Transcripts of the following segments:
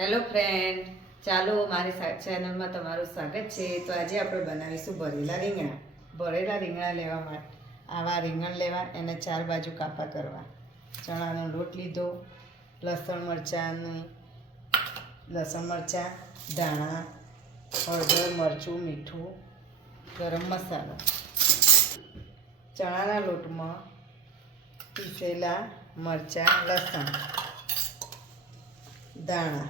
Hello friend ચાલો, મારી ચેનલમાં તમારું સ્વાગત છે. તો આજે આપણે બનાવીશું ભરેલા રીંગણા. ભરેલા રીંગણા લેવા માટે. આવા રીંગણ લેવા, એને ચાર બાજુ કાપા કરવા. ચણાનો લોટ લીધો, લસણ મરચાંની, લસણ મરચાં, ધાણા, હળદર, મરચું, મીઠું, ગરમ મસાલો. ચણાના લોટમાં પીસેલા મરચાં, લસણ દાણા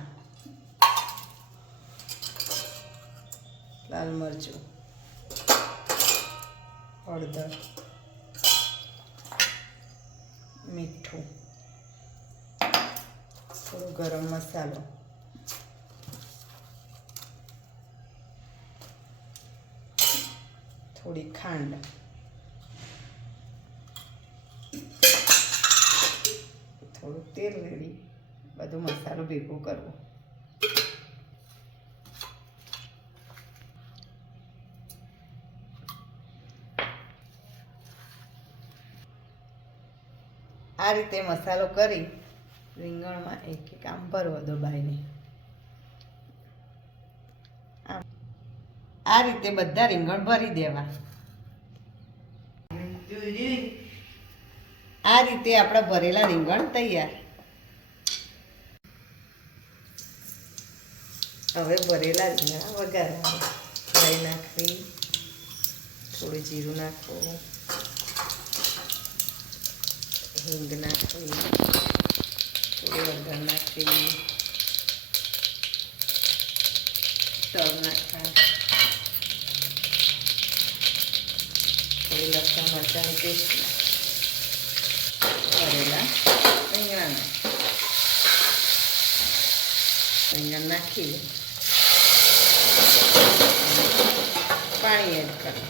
લાલ મરચું. હળદર. મીઠું. થોડો ગરમ મસાલો. થોડી ખાંડ. થોડું તેલ રેડી. બધું મસાલો ભેગો કરવો. આ રીતે મસાલો કરી રીંગણમાં એક એક આમ ભરવો દબાઈને. આ રીતે બધા રીંગણ ભરી દેવા. આ રીતે આપણા ભરેલા રીંગણ તૈયાર. હવે ભરેલા રીંગણા વઘારવા રાઈ નાખવી, થોડું જીરું નાખવું. હિંગ નાખવી થોડી વઘાર નાખવી તલ નાખવા થોડી લસણ મરચાંની પેસ્ટ ભરેલા રીંગણા રીંગણ નાખી પાણી એડ કરી.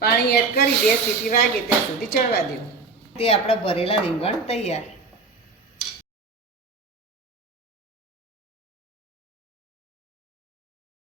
પાણી એડ કરી બે સીટી વાગે ત્યાં સુધી ચડવા દેવું. તે આપણા ભરેલા રીંગણ તૈયાર.